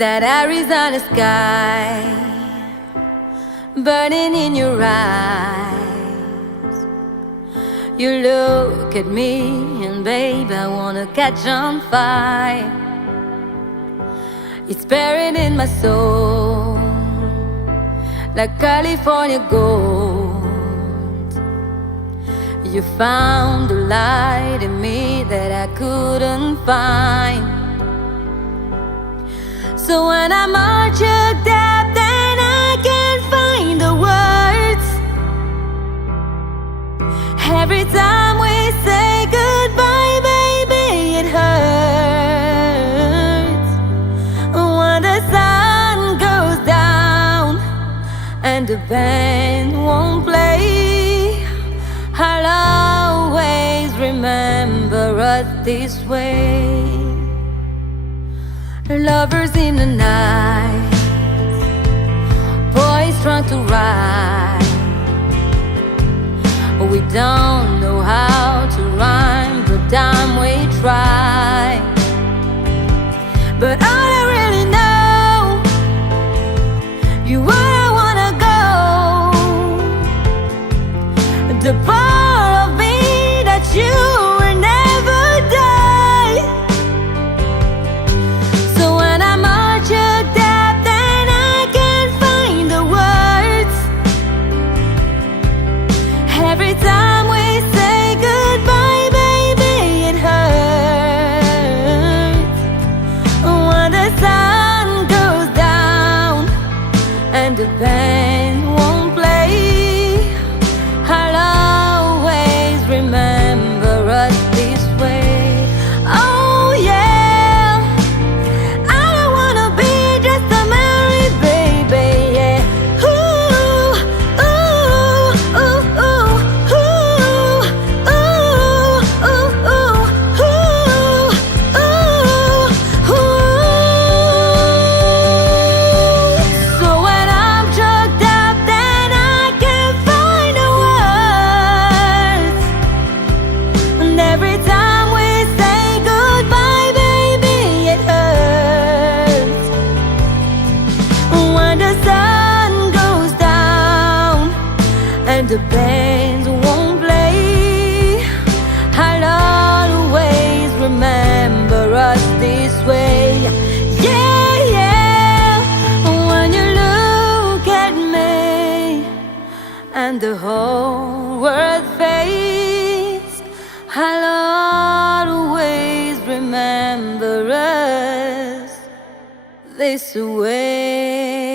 that Arizona sky burning in your eyes. You look at me and babe, I wanna catch on fire. It's buried in my soul like California gold. You found the light in me that I couldn't find. So when I'm all choked up, then I can't find the words. Every time we say goodbye, baby, it hurts. When the sun goes down and the band won't play, I'll always remember us this way. Lovers in the night, boys trying to ride. We don't know how to rhyme, but damn we try. But all I really know, you where I wanna go. The part of me that you will never die. So when I'm all choked up, then I can't find the words. Every time we say goodbye, baby, it hurts. When the sun goes down and the band won't play, I'll always remember us this way. Oh yeah, I don't wanna be just a married baby, yeah. Ooh, ooh, ooh, ooh, ooh, ooh, ooh, ooh, ooh, ooh. So when I'm choked up, then I can't find the words. And every time we say goodbye, baby, it hurts. When the sun goes down and the bands won't play, I'll always remember us this way. Yeah, yeah. When you look at me and the whole world fades, I'll always remember us this way.